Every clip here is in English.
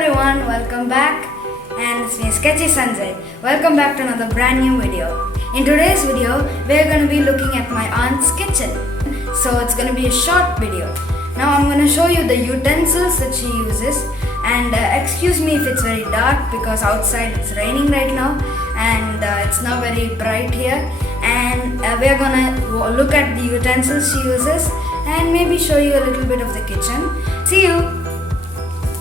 everyone, welcome back, and it's me Sketchy Sanjay. Welcome back to another brand new video. In today's video, we're going to be looking at my aunt's kitchen. So it's going to be a short video. Now I'm going to show you the utensils that she uses, and excuse me if it's very dark because outside it's raining right now and it's not very bright here, and we're going to look at the utensils she uses and maybe show you a little bit of the kitchen. See you!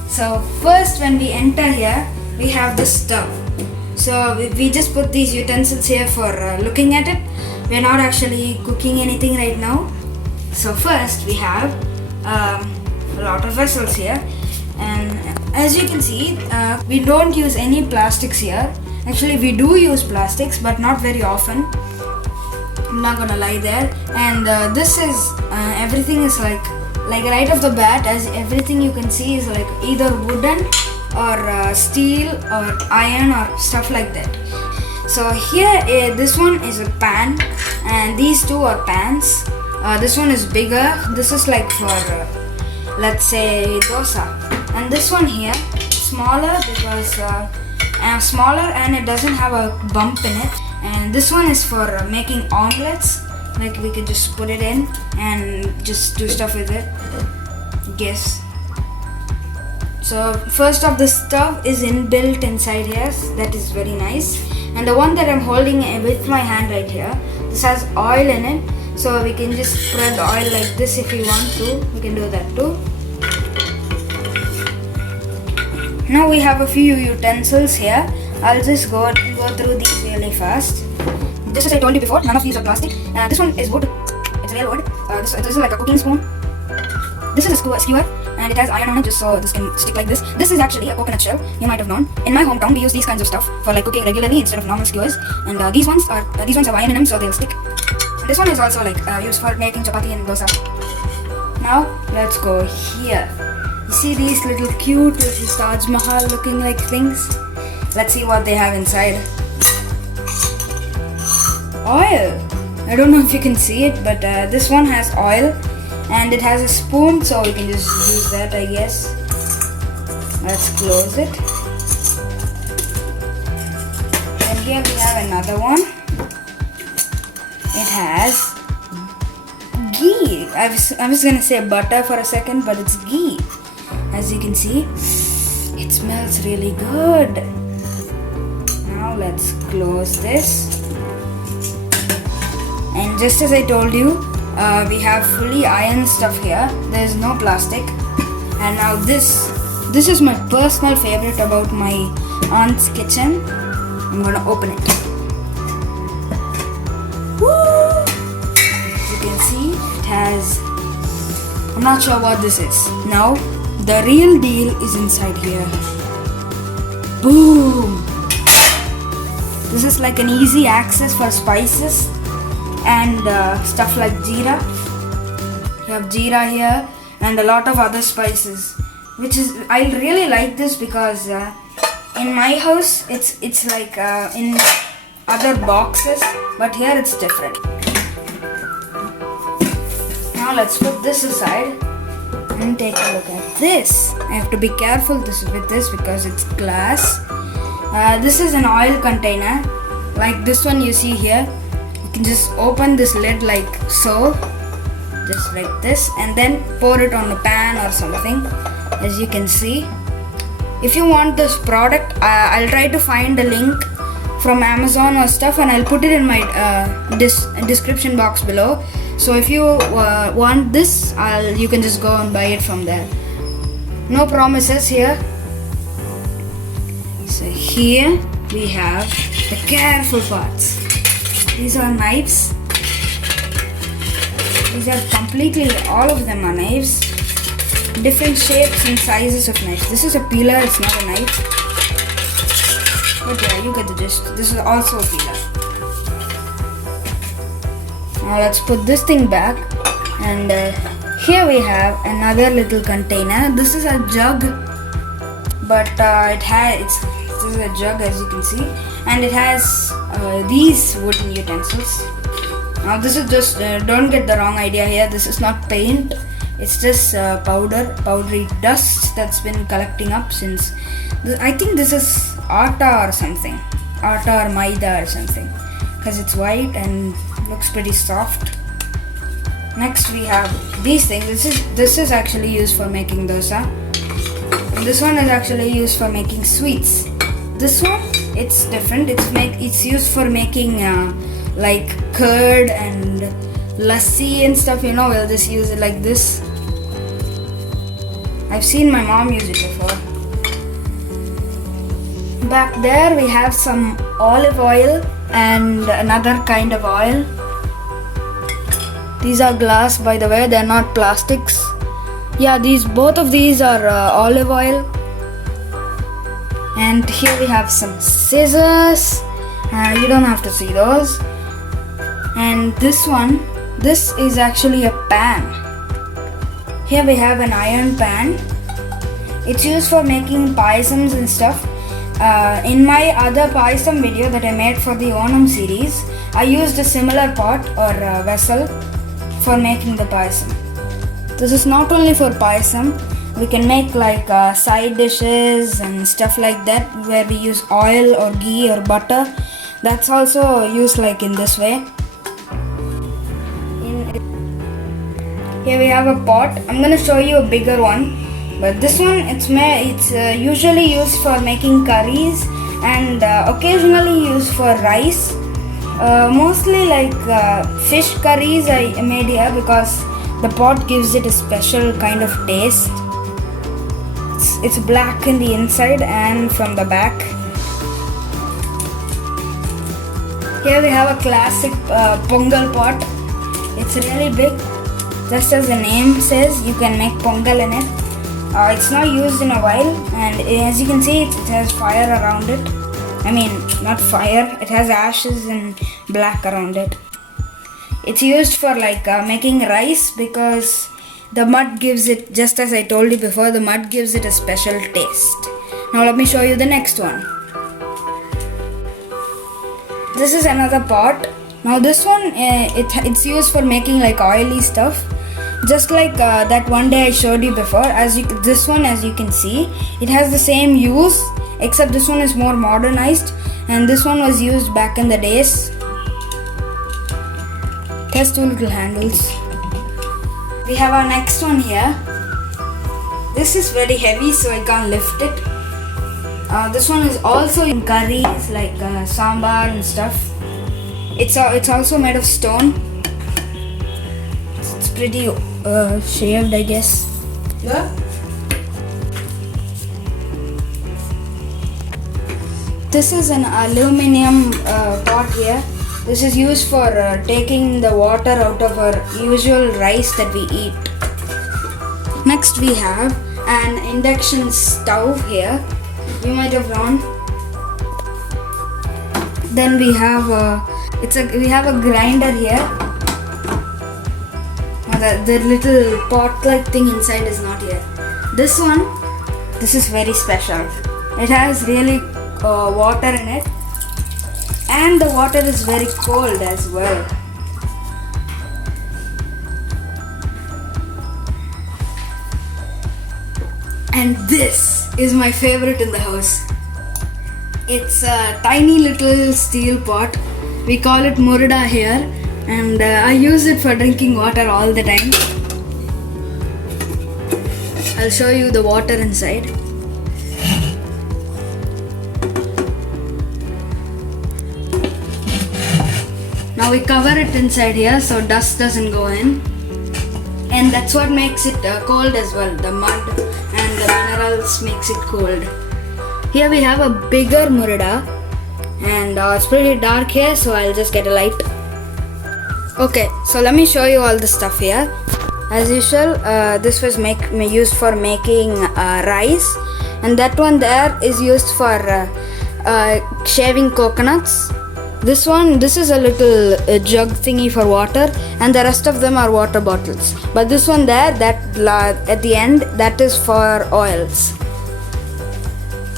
So first, when we enter here, we have the stove. So we just put these utensils here for looking at it. We're not actually cooking anything right now. So first we have a lot of vessels here, and as you can see, we don't use any plastics here. Actually, we do use plastics, but not very often. I'm not gonna lie there. And this is everything is like right off the bat, as everything you can see is like either wooden or steel or iron or stuff like that. So here this one is a pan, and these two are pans. This one is bigger. This is like for let's say dosa, and this one here smaller because smaller and it doesn't have a bump in it. And this one is for making omelets. Like we could just put it in and just do stuff with it. Guess. So first off, the stove is inbuilt inside here. That is very nice. And the one that I'm holding with my hand right here, this has oil in it. So we can just spread oil like this if we want to. We can do that too. Now we have a few utensils here. I'll just go through these really fast. Just as I told you before, none of these are plastic. This one is wood. It's real wood. This is like a cooking spoon. This is a skewer, and it has iron on it just so this can stick like this. This is actually a coconut shell. You might have known. In my hometown, we use these kinds of stuff for like cooking regularly instead of normal skewers. And these ones have iron in them, so they'll stick. And this one is also like used for making chapati and dosa. Now let's go here. You see these little cute little Taj Mahal looking like things? Let's see what they have inside. Oil. I don't know if you can see it, but this one has oil, and it has a spoon, so we can just use that, I guess. Let's close it. And here we have another one. It has ghee. I was gonna say butter for a second, but it's ghee. As you can see, it smells really good. Now let's close this. And just as I told you, we have fully iron stuff here. There is no plastic. And now this is my personal favorite about my aunt's kitchen. I'm gonna open it. Woo! As you can see, it has, I'm not sure what this is. Now the real deal is inside here. Boom! This is like an easy access for spices and stuff like jeera. You have jeera here and a lot of other spices, which is, I really like this because in my house it's like in other boxes, but here it's different. Now let's put this aside and take a look at this. I have to be careful with this because it's glass. This is an oil container like this one you see here. You can just open this lid like so, just like this, and then pour it on a pan or something, as you can see. If you want this product, I'll try to find a link from Amazon or stuff, and I'll put it in my description box below. So if you want this, you can just go and buy it from there. No promises here. So here we have the careful parts. These are knives. These are completely, all of them are knives. Different shapes and sizes of knives. This is a peeler, it's not a knife. But yeah, you get the gist. This is also a peeler. Now let's put this thing back. And here we have another little container. This is a jug. But this is a jug, as you can see. And it has these wooden utensils. Now this is just, don't get the wrong idea here, this is not paint. It's just powdery dust that's been collecting up since. I think this is atta or something, atta or maida or something, because it's white and looks pretty soft. Next we have these things. This is actually used for making dosa. This one is actually used for making sweets. This one, it's different. It's used for making like curd and lassi and stuff. We'll just use it like this. I've seen my mom use it before. Back there we have some olive oil and another kind of oil. These are glass, by the way, they're not plastics. Yeah, both of these are olive oil. And here we have some scissors. You don't have to see those. And this is actually a pan. Here we have an iron pan. It's used for making payasams and stuff. In my other payasam video that I made for the Onam series, I used a similar pot or vessel for making the payasam. This is not only for payasam. We can make like side dishes and stuff like that where we use oil or ghee or butter. That's also used like in this way. Here we have a pot. I'm gonna show you a bigger one, but this one it's usually used for making curries and occasionally used for rice. Mostly like fish curries I made here because the pot gives it a special kind of taste. It's black in the inside and from the back. Here we have a classic pongal pot. It's really big. Just as the name says, you can make pongal in it. It's not used in a while, and as you can see, it has fire around it. I mean, not fire, it has ashes and black around it. It's used for like making rice because the mud gives it, just as I told you before, the mud gives it a special taste. Now let me show you the next one. This is another pot. Now this one, it's used for making like oily stuff. Just like that one day I showed you before, this one, as you can see, it has the same use, except this one is more modernized, and this one was used back in the days. It has two little handles. We have our next one here. This is very heavy, so I can't lift it. This one is also in curries like sambar and stuff. It's also made of stone. It's pretty shaved, I guess. Yeah. This is an aluminum pot here. This is used for taking the water out of our usual rice that we eat. Next we have an induction stove here. You might have known. Then we have a grinder here. The little pot-like thing inside is not here. This is very special. It has really water in it, and the water is very cold as well. And this is my favorite in the house. It's a tiny little steel pot. We call it murda here, and I use it for drinking water all the time. I'll show you the water inside. Now we cover it inside here so dust doesn't go in, and that's what makes it cold as well. The mud and the minerals makes it cold. Here we have a bigger murda, and it's pretty dark here, so I'll just get a light. Okay, so let me show you all the stuff here. As usual, this was used for making rice, and that one there is used for shaving coconuts. This is a little jug thingy for water, and the rest of them are water bottles. But this one there, at the end, that is for oils.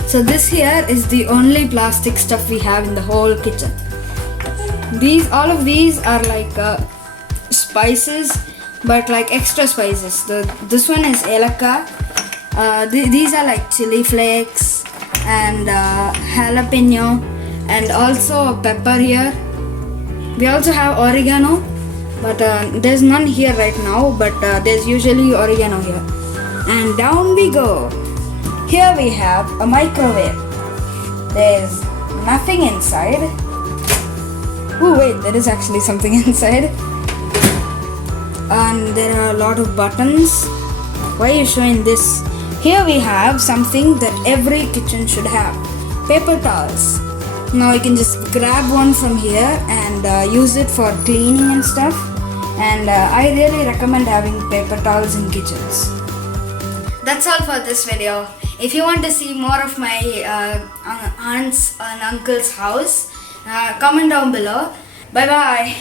So this here is the only plastic stuff we have in the whole kitchen. All of these are like spices but like extra spices. This one is elaka. These are like chili flakes and jalapeno, and also pepper here. We also have oregano, but there's none here right now, but there's usually oregano here. And down we go. Here we have a microwave. There's nothing inside. Oh wait, there is actually something inside. And there are a lot of buttons. Why are you showing this? Here we have something that every kitchen should have. Paper towels. Now you can just grab one from here and use it for cleaning and stuff. And I really recommend having paper towels in kitchens. That's all for this video. If you want to see more of my aunt's and uncle's house, comment down below. Bye bye.